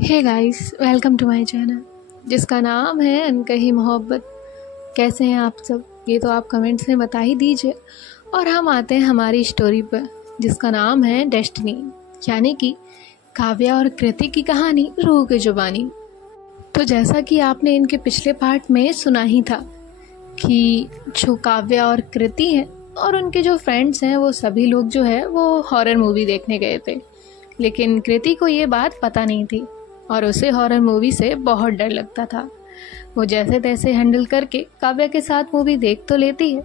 Hey guys, welcome to my channel जिसका नाम है अनकही मोहब्बत। कैसे हैं आप सब? ये तो आप कमेंट्स में बता ही दीजिए। और हम आते हैं हमारी स्टोरी पर जिसका नाम है डेस्टिनी, यानी कि काव्या और कृति की कहानी रूह की जुबानी। तो जैसा कि आपने इनके पिछले पार्ट में सुना ही था कि जो काव्या और कृति हैं और उनके जो फ्रेंड्स हैं वो सभी लोग जो है वो हॉरर मूवी देखने गए थे। लेकिन कृति को ये बात पता नहीं थी और उसे हॉरर मूवी से बहुत डर लगता था। वो जैसे तैसे हैंडल करके काव्या के साथ मूवी देख तो लेती है,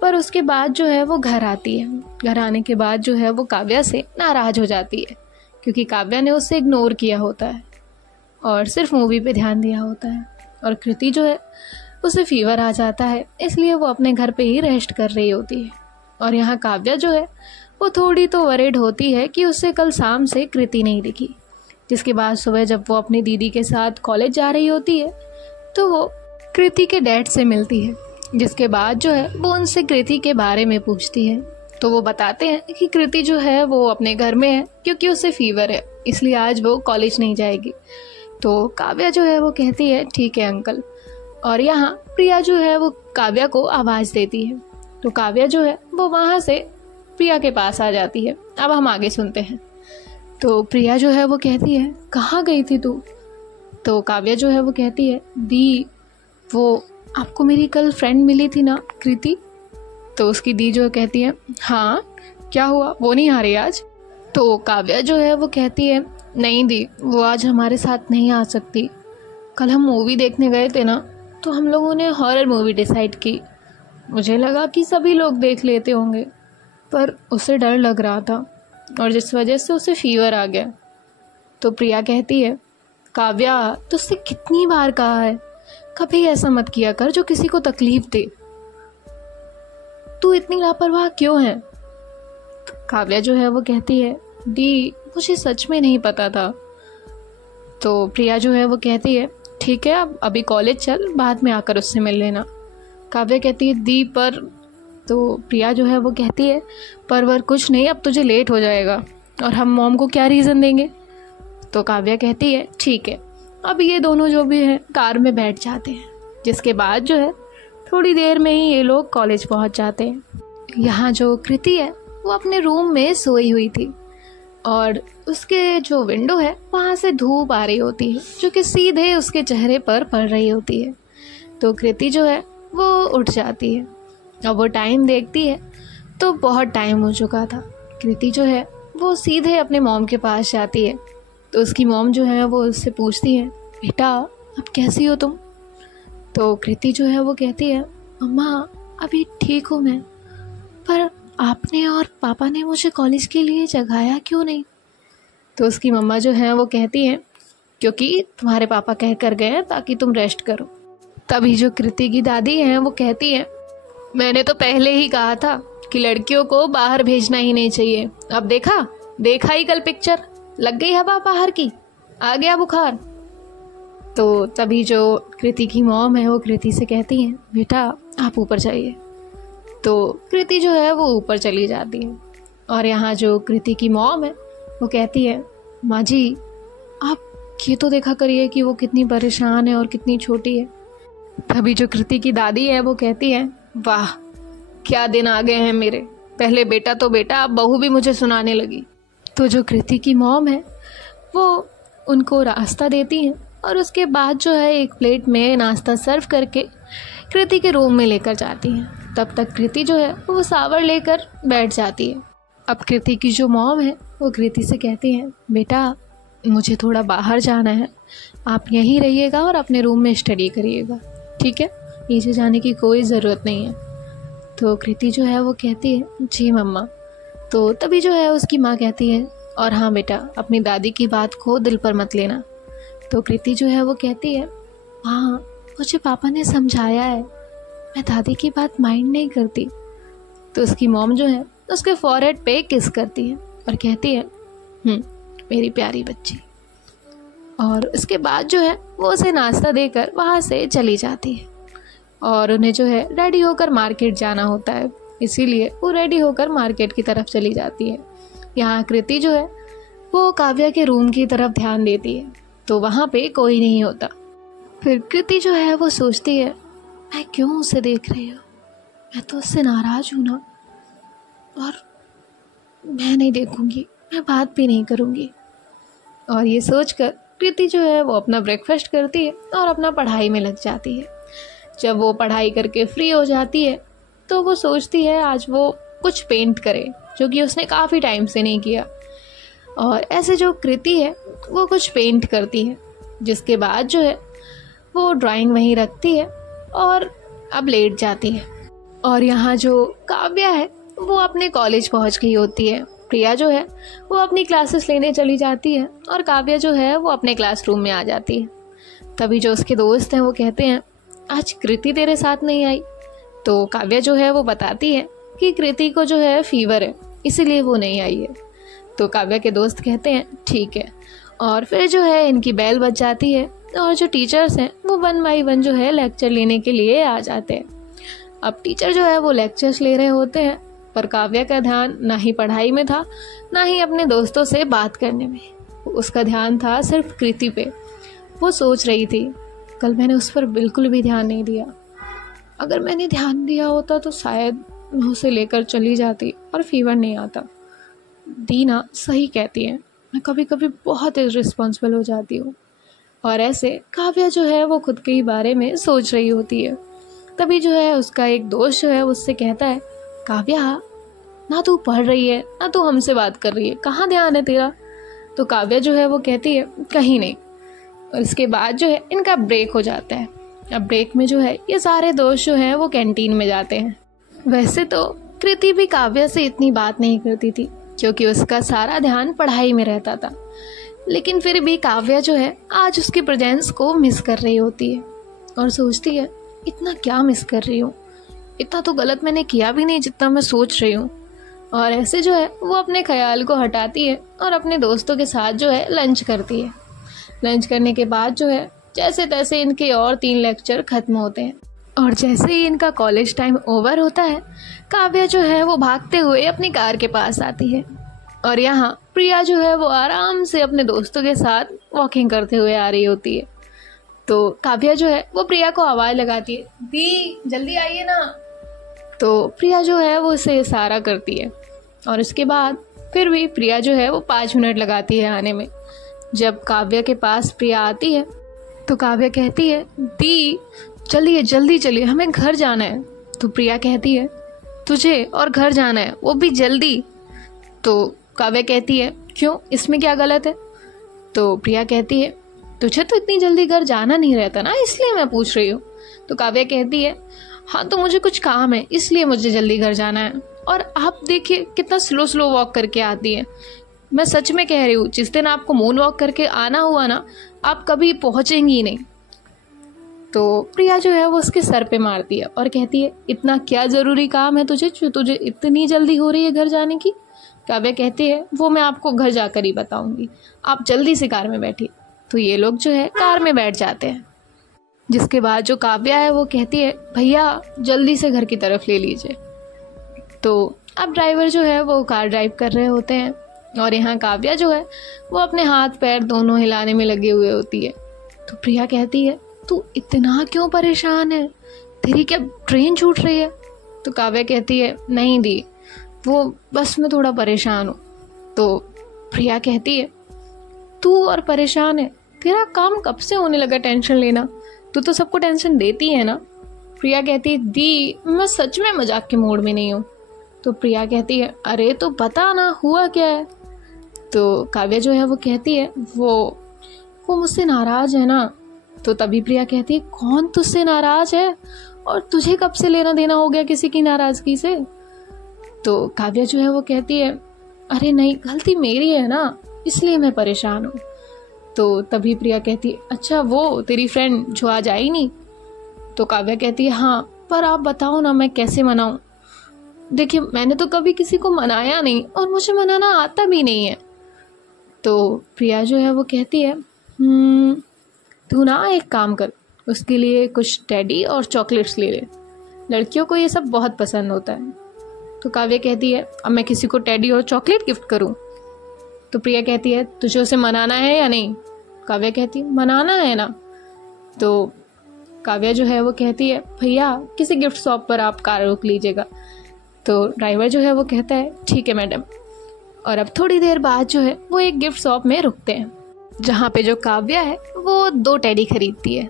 पर उसके बाद जो है वो घर आती है। घर आने के बाद जो है वो काव्या से नाराज हो जाती है क्योंकि काव्या ने उसे इग्नोर किया होता है और सिर्फ मूवी पे ध्यान दिया होता है। और कृति जो है उसे फीवर आ जाता है, इसलिए वो अपने घर पे ही रेस्ट कर रही होती है। और यहाँ काव्या जो है वो थोड़ी तो वरीड होती है कि उससे कल शाम से कृति नहीं दिखी। जिसके बाद सुबह जब वो अपनी दीदी के साथ कॉलेज जा रही होती है तो वो कृति के डैड से मिलती है। जिसके बाद जो है वो उनसे कृति के बारे में पूछती है, तो वो बताते हैं कि कृति जो है वो अपने घर में है क्योंकि उसे फीवर है, इसलिए आज वो कॉलेज नहीं जाएगी। तो काव्या जो है वो कहती है ठीक है अंकल। और यहाँ प्रिया जो है वो काव्या को आवाज़ देती है, तो काव्या जो है वो वहाँ से प्रिया के पास आ जाती है। अब हम आगे सुनते हैं। तो प्रिया जो है वो कहती है कहाँ गई थी तू? तो काव्या जो है वो कहती है दी, वो आपको मेरी कल फ्रेंड मिली थी ना कृति? तो उसकी दी जो कहती है हाँ क्या हुआ, वो नहीं आ रही आज? तो काव्या जो है वो कहती है नहीं दी, वो आज हमारे साथ नहीं आ सकती। कल हम मूवी देखने गए थे ना, तो हम लोगों ने हॉरर मूवी डिसाइड की। मुझे लगा कि सभी लोग देख लेते होंगे, पर उसे डर लग रहा था और जिस वजह से उसे फीवर आ गया। तो प्रिया कहती है काव्या तुझसे कितनी बार कहा है कभी ऐसा मत किया कर जो किसी को तकलीफ दे, तू इतनी लापरवाह क्यों है? तो काव्या जो है वो कहती है दी मुझे सच में नहीं पता था। तो प्रिया जो है वो कहती है ठीक है अब अभी कॉलेज चल, बाद में आकर उससे मिल लेना। काव्या कहती है दी पर, तो प्रिया जो है वो कहती है पर कुछ नहीं, अब तुझे लेट हो जाएगा और हम मॉम को क्या रीज़न देंगे? तो काव्या कहती है ठीक है। अब ये दोनों जो भी हैं कार में बैठ जाते हैं, जिसके बाद जो है थोड़ी देर में ही ये लोग कॉलेज पहुंच जाते हैं। यहाँ जो कृति है वो अपने रूम में सोई हुई थी और उसके जो विंडो है वहाँ से धूप आ रही होती है जो कि सीधे उसके चेहरे पर पड़ रही होती है। तो कृति जो है वो उठ जाती है और वो टाइम देखती है तो बहुत टाइम हो चुका था। कृति जो है वो सीधे अपने मॉम के पास जाती है। तो उसकी मॉम जो है वो उससे पूछती है बेटा अब कैसी हो तुम? तो कृति जो है वो कहती है अम्मा अभी ठीक हूँ मैं, पर आपने और पापा ने मुझे कॉलेज के लिए जगाया क्यों नहीं? तो उसकी मम्मा जो है वो कहती है क्योंकि तुम्हारे पापा कह कर गए हैं ताकि तुम रेस्ट करो। तभी जो कृति की दादी है वो कहती है मैंने तो पहले ही कहा था कि लड़कियों को बाहर भेजना ही नहीं चाहिए। अब देखा ही कल पिक्चर, लग गई हवा बाहर की, आ गया बुखार। तो तभी जो कृति की मॉम है वो कृति से कहती है बेटा आप ऊपर जाइए। तो कृति जो है वो ऊपर चली जाती है और यहाँ जो कृति की मॉम है वो कहती है माँ जी आप ये तो देखा करिए कि वो कितनी परेशान है और कितनी छोटी है। तभी जो कृति की दादी है वो कहती है वाह क्या दिन आ गए हैं मेरे, पहले बेटा तो बेटा अब बहू भी मुझे सुनाने लगी। तो जो कृति की मॉम है वो उनको रास्ता देती है और उसके बाद जो है एक प्लेट में नाश्ता सर्व करके कृति के रूम में लेकर जाती है। तब तक कृति जो है वो शावर लेकर बैठ जाती है। अब कृति की जो मॉम है वो कृति से कहती है बेटा मुझे थोड़ा बाहर जाना है, आप यहीं रहिएगा और अपने रूम में स्टडी करिएगा, ठीक है? नीचे जाने की कोई ज़रूरत नहीं है। तो कृति जो है वो कहती है जी मम्मा। तो तभी जो है उसकी माँ कहती है और हाँ बेटा अपनी दादी की बात को दिल पर मत लेना। तो कृति जो है वो कहती है हाँ मुझे पापा ने समझाया है, मैं दादी की बात माइंड नहीं करती। तो उसकी मॉम जो है उसके फॉरहेड पे किस करती है और कहती है मेरी प्यारी बच्ची। और उसके बाद जो है वो उसे नाश्ता देकर वहाँ से चली जाती है और उन्हें जो है रेडी होकर मार्केट जाना होता है, इसीलिए वो रेडी होकर मार्केट की तरफ चली जाती है। यहाँ कृति जो है वो काव्या के रूम की तरफ ध्यान देती है। तो वहाँ पे कोई नहीं होता। फिर कृति जो है वो सोचती है, मैं क्यों उसे देख रही हूँ, मैं तो उससे नाराज़ हूँ ना, और मैं नहीं देखूँगी, मैं बात भी नहीं करूँगी। और ये सोचकर कृति जो है वो अपना ब्रेकफास्ट करती है और अपना पढ़ाई में लग जाती है। जब वो पढ़ाई करके फ्री हो जाती है तो वो सोचती है आज वो कुछ पेंट करे, जो कि उसने काफ़ी टाइम से नहीं किया। और ऐसे जो कृति है वो कुछ पेंट करती है, जिसके बाद जो है वो ड्राइंग वहीं रखती है और अब लेट जाती है। और यहाँ जो काव्या है वो अपने कॉलेज पहुँच गई होती है। प्रिया जो है वो अपनी क्लासेस लेने चली जाती है और काव्या जो है वो अपने क्लासरूम में आ जाती है। तभी जो उसके दोस्त हैं वो कहते हैं, आज कृति तेरे साथ नहीं आई। तो काव्या जो है वो बताती है कि कृति को जो है फीवर है, इसीलिए वो नहीं आई है। तो काव्या के दोस्त कहते हैं ठीक है। और फिर जो है इनकी बेल बज जाती है और जो टीचर्स हैं वो 1 बाय 1 जो है लेक्चर लेने के लिए आ जाते हैं। अब टीचर जो है वो लेक्चर्स ले रहे होते हैं, पर काव्या का ध्यान ना ही पढ़ाई में था, ना ही अपने दोस्तों से बात करने में। उसका ध्यान था सिर्फ कृति पे। वो सोच रही थी, कल मैंने उस पर बिल्कुल भी ध्यान नहीं दिया। अगर मैंने ध्यान दिया होता तो शायद मैं उसे लेकर चली जाती और फीवर नहीं आता। दीना सही कहती है, मैं कभी कभी बहुत इर्रिस्पॉन्सिबल हो जाती हूँ। और ऐसे काव्या जो है वो खुद के ही बारे में सोच रही होती है। तभी जो है उसका एक दोस्त जो है उससे कहता है, काव्या ना तू पढ़ रही है ना तू हमसे बात कर रही है, कहाँ ध्यान है तेरा। तो काव्या जो है वो कहती है, कहीं नहीं। और इसके बाद जो है इनका ब्रेक हो जाता है। अब ब्रेक में जो है ये सारे दोस्त जो हैं वो कैंटीन में जाते हैं। वैसे तो कृति भी काव्या से इतनी बात नहीं करती थी, क्योंकि उसका सारा ध्यान पढ़ाई में रहता था। लेकिन फिर भी काव्या जो है आज उसकी प्रेजेंस को मिस कर रही होती है और सोचती है, इतना क्या मिस कर रही हूँ, इतना तो गलत मैंने किया भी नहीं जितना मैं सोच रही हूँ। और ऐसे जो है वो अपने ख्याल को हटाती है और अपने दोस्तों के साथ जो है लंच करती है। लंच करने के बाद जो है जैसे तैसे इनके और 3 लेक्चर खत्म होते हैं। और जैसे ही इनका कॉलेज टाइम ओवर होता है, काव्या जो है वो भागते हुए अपनी कार के पास आती है। और यहाँ प्रिया जो है वो आराम से अपने दोस्तों के साथ वॉकिंग करते हुए आ रही होती है। तो काव्या जो है वो प्रिया को आवाज़ लगाती है, दी जल्दी आइए ना। तो प्रिया जो है वो उसे इशारा करती है और इसके बाद फिर भी प्रिया जो है वो 5 मिनट लगाती है आने में। जब काव्या के पास प्रिया आती है तो काव्या कहती है, दी चलिए जल्दी चलिए, हमें घर जाना है। तो प्रिया कहती है, तुझे और घर जाना है, वो भी जल्दी। तो काव्या कहती है, क्यों, इसमें क्या गलत है। तो प्रिया कहती है, तुझे तो इतनी जल्दी घर जाना नहीं रहता ना, इसलिए मैं पूछ रही हूँ। तो काव्या कहती है, हाँ तो मुझे कुछ काम है इसलिए मुझे जल्दी घर जाना है। और आप देखिए कितना स्लो स्लो वॉक करके आती है। मैं सच में कह रही हूँ, जिस दिन आपको मून वॉक करके आना हुआ ना, आप कभी पहुँचेंगी ही नहीं। तो प्रिया जो है वो उसके सर पे मारती है और कहती है, इतना क्या ज़रूरी काम है तुझे जो तुझे इतनी जल्दी हो रही है घर जाने की। काव्या कहती है, वो मैं आपको घर जाकर ही बताऊंगी, आप जल्दी से कार में बैठिए। तो ये लोग जो है कार में बैठ जाते हैं। जिसके बाद जो काव्या है वो कहती है, भैया जल्दी से घर की तरफ ले लीजिए। तो अब ड्राइवर जो है वो कार ड्राइव कर रहे होते हैं और यहाँ काव्या जो है वो अपने हाथ पैर दोनों हिलाने में लगे हुए होती है। तो प्रिया कहती है, तू इतना क्यों परेशान है, तेरी क्या ट्रेन छूट रही है। तो काव्या कहती है, नहीं दी, वो बस मैं थोड़ा परेशान हूँ। तो प्रिया कहती है, तू और परेशान है, तेरा काम कब से होने लगा टेंशन लेना, तू तो सबको टेंशन देती है ना। प्रिया कहती है, दी मैं सच में मजाक के मूड में नहीं हूँ। तो प्रिया कहती है, अरे तो बता ना हुआ क्या है। तो काव्या जो है वो कहती है, वो मुझसे नाराज है ना। तो तभी प्रिया कहती है, कौन तुझसे नाराज है और तुझे कब से लेना देना हो गया किसी की नाराजगी से। तो काव्या जो है वो कहती है, अरे नहीं, गलती मेरी है ना, इसलिए मैं परेशान हूँ। तो तभी प्रिया कहती है, अच्छा वो तेरी फ्रेंड जो आज आई नहीं। तो काव्या कहती है, हाँ पर आप बताओ ना मैं कैसे मनाऊं। देखिए मैंने तो कभी किसी को मनाया नहीं और मुझे मनाना आता भी नहीं है। तो प्रिया जो है वो कहती है, तू ना एक काम कर, उसके लिए कुछ टेडी और चॉकलेट्स ले ले, लड़कियों को ये सब बहुत पसंद होता है। तो काव्या कहती है, अब मैं किसी को टेडी और चॉकलेट गिफ्ट करूं। तो प्रिया कहती है, तुझे उसे मनाना है या नहीं। काव्या कहती मनाना है ना। तो काव्या जो है वो कहती है भैया किसी गिफ्ट शॉप पर आप कार रोक लीजिएगा। तो ड्राइवर जो है वो कहता है ठीक है मैडम। और अब थोड़ी देर बाद जो है वो एक गिफ्ट शॉप में रुकते हैं, जहाँ पे जो काव्या है वो 2 टेडी खरीदती है।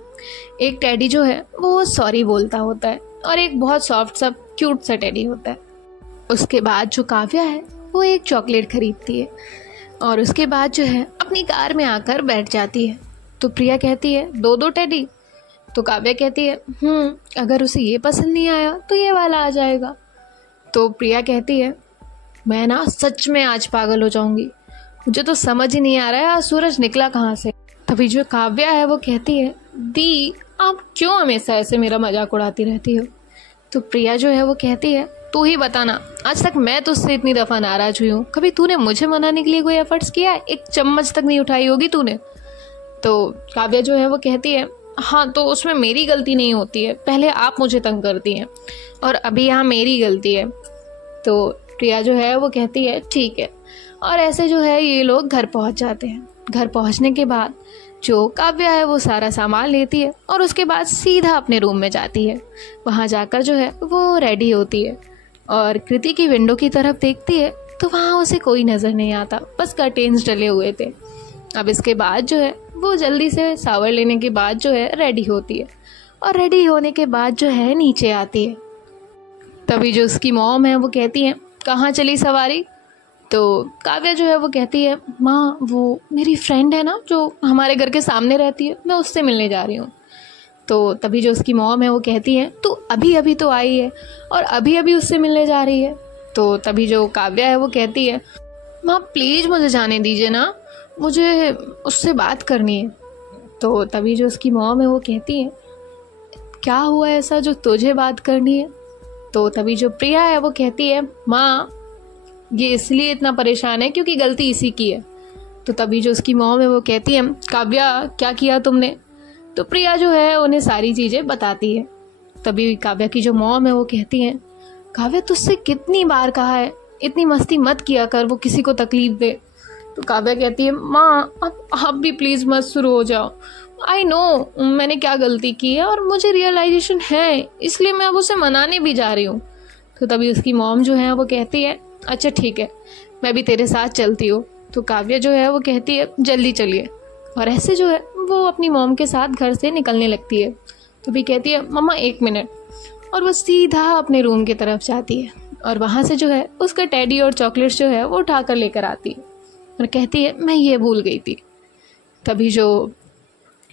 एक टेडी जो है वो सॉरी बोलता होता है और एक बहुत सॉफ्ट सा क्यूट सा टेडी होता है। उसके बाद जो काव्या है वो एक चॉकलेट खरीदती है और उसके बाद जो है अपनी कार में आकर बैठ जाती है। तो प्रिया कहती है 2-2 टेडी। तो काव्या कहती है अगर उसे ये पसंद नहीं आया तो ये वाला आ जाएगा। तो प्रिया कहती है मैं ना सच में आज पागल हो जाऊंगी, मुझे तो समझ ही नहीं आ रहा है आज सूरज निकला कहाँ से। तभी जो काव्या है वो कहती है दी आप क्यों हमेशा ऐसे मेरा मजाक उड़ाती रहती हो। तो प्रिया जो है वो कहती है तू ही बताना, आज तक मैं तुझसे इतनी दफ़ा नाराज हुई हूँ, कभी तूने मुझे मनाने के लिए कोई एफर्ट्स किया है? एक चम्मच तक नहीं उठाई होगी तूने। तो काव्या जो है वो कहती है हाँ तो उसमें मेरी गलती नहीं होती है, पहले आप मुझे तंग करती हैं और अभी यहाँ मेरी गलती है। तो प्रिया जो है वो कहती है ठीक है। और ऐसे जो है ये लोग घर पहुँच जाते हैं। घर पहुँचने के बाद जो काव्या है वो सारा सामान लेती है और उसके बाद सीधा अपने रूम में जाती है। वहाँ जाकर जो है वो रेडी होती है और कृति की विंडो की तरफ देखती है तो वहाँ उसे कोई नज़र नहीं आता, बस कर्टेन्स डले हुए थे। अब इसके बाद जो है वो जल्दी से शावर लेने के बाद जो है रेडी होती है और रेडी होने के बाद जो है नीचे आती है। तभी जो उसकी मॉम है वो कहती है कहाँ चली सवारी। तो काव्या जो है वो कहती है माँ वो मेरी फ्रेंड है ना जो हमारे घर के सामने रहती है, मैं उससे मिलने जा रही हूँ। तो तभी जो उसकी मॉम है वो कहती है तू अभी अभी तो आई है और अभी अभी उससे मिलने जा रही है। तो तभी जो काव्या है वो कहती है माँ प्लीज़ मुझे जाने दीजिए ना, मुझे उससे बात करनी है। तो तभी जो उसकी मॉम है वो कहती है क्या हुआ ऐसा जो तुझे बात करनी है। तो तभी जो प्रिया है वो कहती है माँ ये इसलिए इतना परेशान है क्योंकि गलती इसी की है। तो तभी जो उसकी मॉम है वो कहती है काव्या क्या किया तुमने। तो प्रिया जो है उन्हें सारी चीज़ें बताती है। तभी काव्या की जो मॉम है वो कहती है काव्या तुझसे कितनी बार कहा है इतनी मस्ती मत किया कर, वो किसी को तकलीफ दे। तो काव्या कहती है माँ अब आप भी प्लीज़ मत शुरू हो जाओ, आई नो मैंने क्या गलती की है और मुझे रियलाइजेशन है, इसलिए मैं अब उसे मनाने भी जा रही हूँ। तो तभी उसकी मॉम जो है वो कहती है अच्छा ठीक है मैं भी तेरे साथ चलती हूँ। तो काव्या जो है वो कहती है जल्दी चलिए। और ऐसे जो है वो अपनी मॉम के साथ घर से निकलने लगती है। तो भी कहती है मम्मा 1 मिनट, और वो सीधा अपने रूम की तरफ जाती है और वहाँ से जो है उसका टेडी और चॉकलेट्स जो है वो उठा कर लेकर आती है और कहती है मैं ये भूल गई थी। तभी जो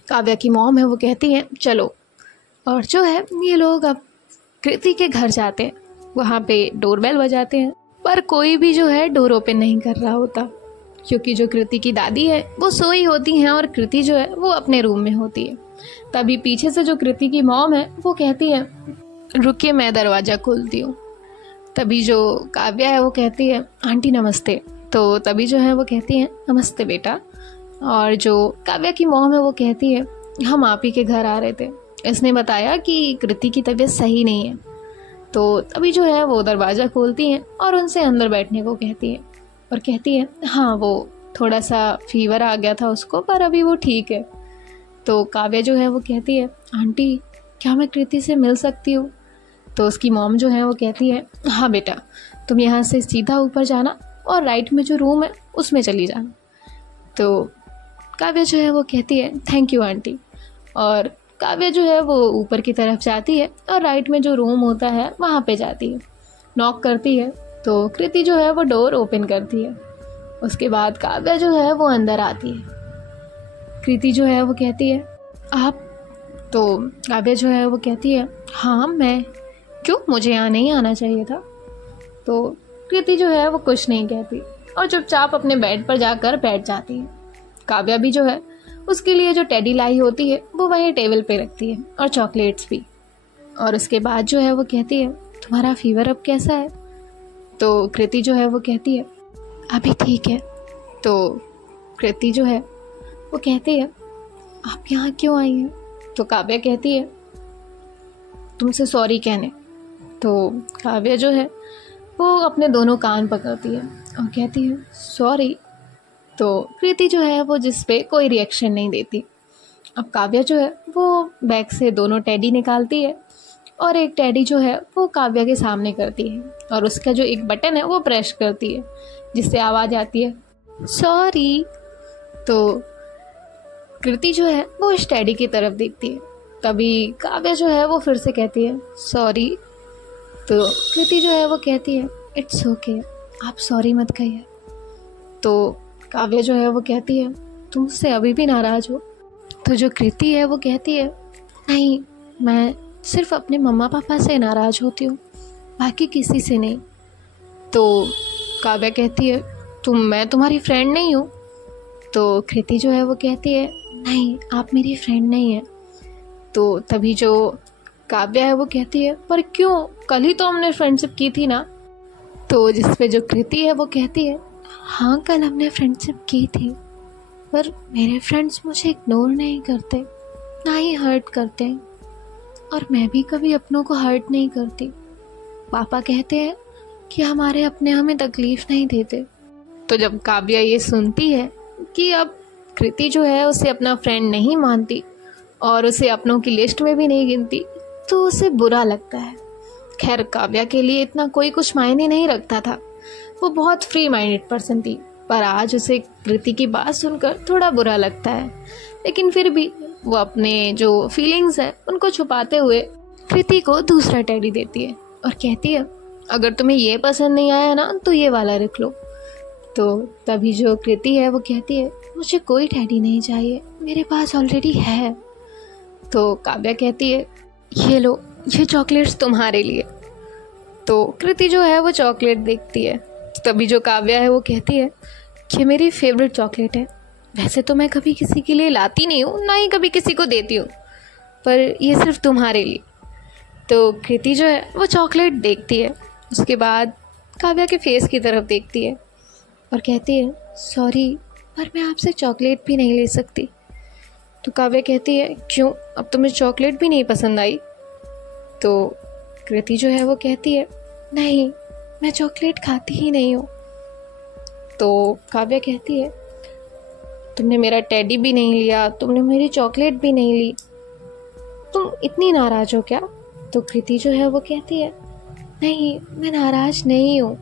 काव्या की मॉम है वो कहती है चलो। और जो है ये लोग अब कृति के घर जाते हैं। वहाँ पे डोरबेल बजाते हैं पर कोई भी जो है डोर ओपन नहीं कर रहा होता, क्योंकि जो कृति की दादी है वो सोई होती हैं और कृति जो है वो अपने रूम में होती है। तभी पीछे से जो कृति की मॉम है वो कहती है रुकिए मैं दरवाज़ा खोलती हूँ। तभी जो काव्या है वो कहती है आंटी नमस्ते। तो तभी जो है वो कहती है नमस्ते बेटा। और जो काव्या की मॉम है वो कहती है हम आप ही के घर आ रहे थे, इसने बताया कि कृति की तबीयत सही नहीं है। तो तभी जो है वो दरवाज़ा खोलती हैं और उनसे अंदर बैठने को कहती है और कहती है हाँ वो थोड़ा सा फीवर आ गया था उसको पर अभी वो ठीक है। तो काव्या जो है वो कहती है आंटी क्या मैं कृति से मिल सकती हूँ। तो उसकी मॉम जो है वो कहती है हाँ बेटा तुम यहाँ से सीधा ऊपर जाना और राइट में जो रूम है उसमें चली जाना। तो काव्या जो है वो कहती है थैंक यू आंटी। और काव्या जो है वो ऊपर की तरफ जाती है और राइट में जो रूम होता है वहाँ पे जाती है, नॉक करती है। तो कृति जो है वो डोर ओपन करती है। उसके बाद काव्या जो है वो अंदर आती है। कृति जो है वो कहती है आप। तो काव्या जो है वो कहती है हाँ मैं, क्यों मुझे यहाँ नहीं आना चाहिए था। तो कृति जो है वो कुछ नहीं कहती और चुपचाप अपने बेड पर जाकर बैठ जाती है। काव्या भी जो है उसके लिए जो टेडी लाई होती है वो वहीं टेबल पे रखती है और चॉकलेट्स भी। और उसके बाद जो है वो कहती है तुम्हारा फीवर अब कैसा है। तो कृति जो है वो कहती है अभी ठीक है। तो कृति जो है वो कहती है आप यहाँ क्यों आई हैं। तो काव्या कहती है तुमसे सॉरी कहने। तो काव्या जो है वो अपने दोनों कान पकड़ती है और कहती है सॉरी तो कृति जो है वो जिस पे कोई रिएक्शन नहीं देती। अब काव्या जो है वो बैग से दोनों टेडी निकालती है और एक टेडी जो है वो काव्या के सामने करती है और उसका जो एक बटन है वो प्रेस करती है, जिससे आवाज़ आती है सॉरी। तो कृति जो है वो उस टेडी की तरफ देखती है। तभी काव्या जो है वो फिर से कहती है सॉरी। तो कृति जो है वो कहती है इट्स ओके, आप सॉरी मत कहिए। तो काव्या जो है वो कहती है तुम मुझसे अभी भी नाराज़ हो। तो जो कृति है वो कहती है नहीं, मैं सिर्फ अपने मम्मा पापा से नाराज़ होती हूँ, बाकी किसी से नहीं। तो काव्या कहती है मैं तुम्हारी फ्रेंड नहीं हूँ। तो कृति जो है वो कहती है नहीं, आप मेरी फ्रेंड नहीं है। तो तभी जो काव्या है वो कहती है पर क्यों, कल ही तो हमने फ्रेंडशिप की थी ना। तो जिस पे जो कृति है वो कहती है हाँ कल हमने फ्रेंडशिप की थी, पर मेरे फ्रेंड्स मुझे इग्नोर नहीं करते, ना ही हर्ट करते, और मैं भी कभी अपनों को हर्ट नहीं करती। पापा कहते हैं कि हमारे अपने हमें तकलीफ नहीं देते। तो जब काव्या ये सुनती है कि अब कृति जो है उसे अपना फ्रेंड नहीं मानती और उसे अपनों की लिस्ट में भी नहीं गिनती, तो उसे बुरा लगता है। खैर काव्या के लिए इतना कोई कुछ मायने नहीं रखता था, वो बहुत फ्री माइंडेड पर्सन थी, पर आज उसे कृति की बात सुनकर थोड़ा बुरा लगता है। लेकिन फिर भी वो अपने जो फीलिंग्स हैं उनको छुपाते हुए कृति को दूसरा टेडी देती है और कहती है अगर तुम्हें ये पसंद नहीं आया ना तो ये वाला रख लो। तो तभी जो कृति है वो कहती है मुझे कोई टेडी नहीं चाहिए, मेरे पास ऑलरेडी है। तो काव्या कहती है ये लो, ये चॉकलेट्स तुम्हारे लिए। तो कृति जो है वो चॉकलेट देखती है। तभी जो काव्या है वो कहती है ये मेरी फेवरेट चॉकलेट है, वैसे तो मैं कभी किसी के लिए लाती नहीं हूँ, ना ही कभी किसी को देती हूँ, पर ये सिर्फ तुम्हारे लिए। तो कृति जो है वो चॉकलेट देखती है, उसके बाद काव्या के फेस की तरफ देखती है और कहती है सॉरी, पर मैं आपसे चॉकलेट भी नहीं ले सकती। तो काव्या कहती है क्यों, अब तुम्हें चॉकलेट भी नहीं पसंद आई? तो कृति जो है वो कहती है नहीं, मैं चॉकलेट खाती ही नहीं हूँ। तो काव्या कहती है तुमने मेरा टेडी भी नहीं लिया, तुमने मेरी चॉकलेट भी नहीं ली, तुम इतनी नाराज़ हो क्या? तो कृति जो है वो कहती है नहीं, मैं नाराज़ नहीं हूँ।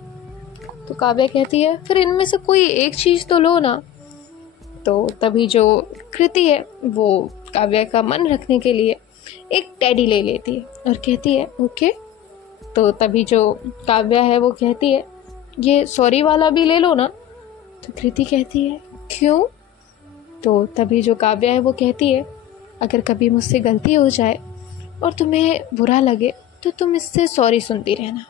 तो काव्या कहती है फिर इनमें से कोई एक चीज़ तो लो ना। तो तभी जो कृति है वो काव्या का मन रखने के लिए एक टेडी ले लेती है और कहती है ओके। तो तभी जो काव्या है वो कहती है ये सॉरी वाला भी ले लो ना। तो कृति कहती है क्यों? तो तभी जो काव्या है वो कहती है अगर कभी मुझसे गलती हो जाए और तुम्हें बुरा लगे तो तुम इससे सॉरी सुनती रहना,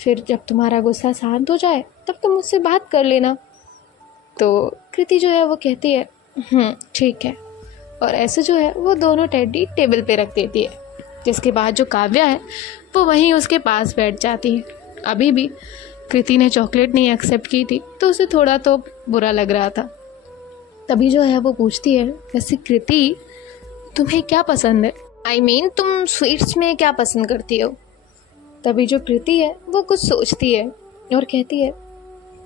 फिर जब तुम्हारा गुस्सा शांत हो जाए तब तुम मुझसे बात कर लेना। तो कृति जो है वो कहती है ठीक है, और ऐसे जो है वो दोनों टेडी टेबल पे रख देती है। जिसके बाद जो काव्या है वो वहीं उसके पास बैठ जाती है। अभी भी कृति ने चॉकलेट नहीं एक्सेप्ट की थी तो उसे थोड़ा तो बुरा लग रहा था। तभी जो है वो पूछती है वैसे कृति तुम्हें क्या पसंद है, I mean, तुम स्वीट्स में क्या पसंद करती हो? तभी जो कृति है वो कुछ सोचती है और कहती है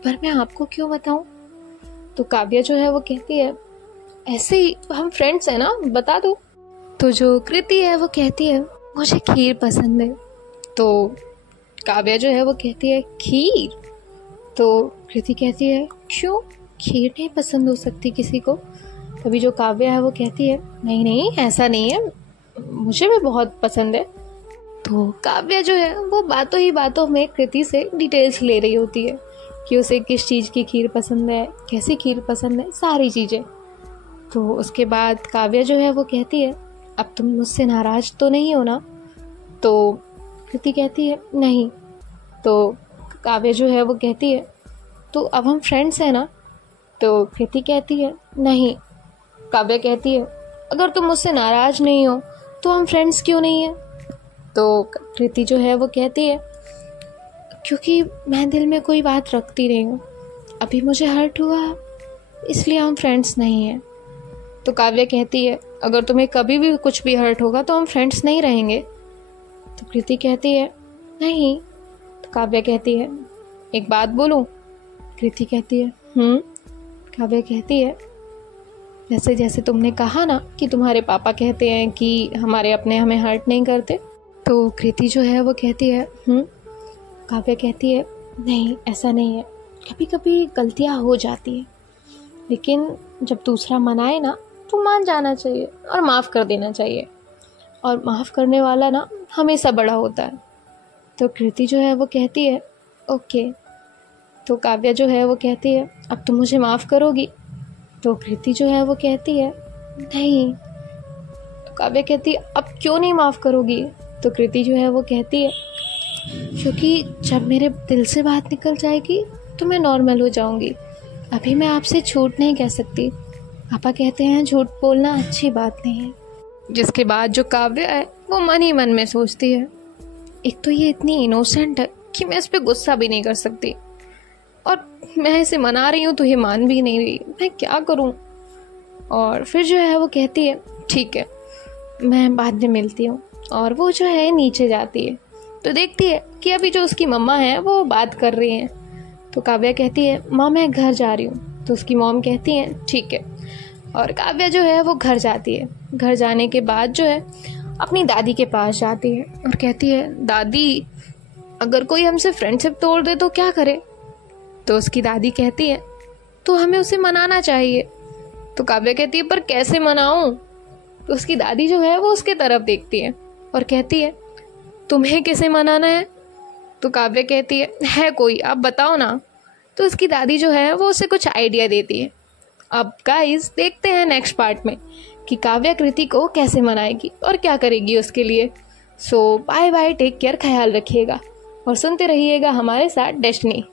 पर मैं आपको क्यों बताऊं? तो काव्या जो है वो कहती है ऐसे ही हम फ्रेंड्स हैं ना, बता दो। तो जो कृति है वो कहती है मुझे खीर पसंद है। तो काव्या जो है वो कहती है खीर? तो कृति कहती है क्यों, खीर नहीं पसंद हो सकती किसी को? तभी जो काव्या है वो कहती है नहीं नहीं ऐसा नहीं है, मुझे भी बहुत पसंद है। तो काव्या जो है वो बातों ही बातों में कृति से डिटेल्स ले रही होती है कि उसे किस चीज़ की खीर पसंद है, कैसी खीर पसंद है, सारी चीज़ें। तो उसके बाद काव्या जो है वो कहती है अब तुम मुझसे नाराज़ तो नहीं हो ना? तो कृति कहती है नहीं। तो काव्या जो है वो कहती है तो अब हम फ्रेंड्स हैं ना? तो कृति कहती है नहीं। काव्या कहती है अगर तुम मुझसे नाराज़ नहीं हो तो हम फ्रेंड्स क्यों नहीं हैं? तो कृति जो है वो कहती है क्योंकि मैं दिल में कोई बात रखती रही हूँ, अभी मुझे हर्ट हुआ इसलिए हम फ्रेंड्स नहीं हैं। तो काव्या कहती है अगर तुम्हें कभी भी कुछ भी हर्ट होगा तो हम फ्रेंड्स नहीं रहेंगे। तो कृति कहती है नहीं। तो काव्या कहती है एक बात बोलूं? कृति कहती है काव्या कहती है जैसे जैसे तुमने कहा ना कि तुम्हारे पापा कहते हैं कि हमारे अपने हमें हर्ट नहीं करते, तो कृति जो है वो कहती है काव्या कहती है नहीं ऐसा नहीं है, कभी कभी गलतियाँ हो जाती है, लेकिन जब दूसरा मनाए ना तो मान जाना चाहिए और माफ़ कर देना चाहिए, और माफ़ करने वाला ना हमेशा बड़ा होता है। तो कृति जो है वो कहती है ओके। तो काव्या जो है वो कहती है अब तुम मुझे माफ़ करोगी? तो कृति जो है वो कहती है नहीं। तो काव्या कहती है अब क्यों नहीं माफ़ करोगी? तो कृति जो है वो कहती है क्योंकि जब मेरे दिल से बात निकल जाएगी तो मैं नॉर्मल हो जाऊंगी, अभी मैं आपसे झूठ नहीं कह सकती, पापा कहते हैं झूठ बोलना अच्छी बात नहीं है। जिसके बाद जो काव्या है वो मन ही मन में सोचती है एक तो ये इतनी इनोसेंट है कि मैं इस पर गुस्सा भी नहीं कर सकती, और मैं इसे मना रही हूँ तो ये मान भी नहीं रही, मैं क्या करूँ। और फिर जो है वो कहती है ठीक है मैं बाद में मिलती हूँ, और वो जो है नीचे जाती है तो देखती है कि अभी जो उसकी मम्मा है वो बात कर रही हैं। तो काव्या कहती है माँ मैं घर जा रही हूँ। तो उसकी मॉम कहती है ठीक है, और काव्या जो है वो घर जाती है। घर जाने के बाद जो है अपनी दादी के पास जाती है और कहती है दादी अगर कोई हमसे फ्रेंडशिप तोड़ दे तो क्या करे? तो उसकी दादी कहती है तो हमें उसे मनाना चाहिए। तो काव्या कहती है पर कैसे मनाऊं? तो उसकी दादी जो है वो उसके तरफ देखती है और कहती है तुम्हें कैसे मनाना है? तो काव्या कहती है कोई आप बताओ ना। तो उसकी दादी जो है वो उसे कुछ आइडिया देती है। अब गाइस देखते हैं नेक्स्ट पार्ट में कि काव्या कृति को कैसे मनाएगी और क्या करेगी उसके लिए। सो बाय बाय, टेक केयर, ख्याल रखिएगा और सुनते रहिएगा हमारे साथ डेस्टिनी।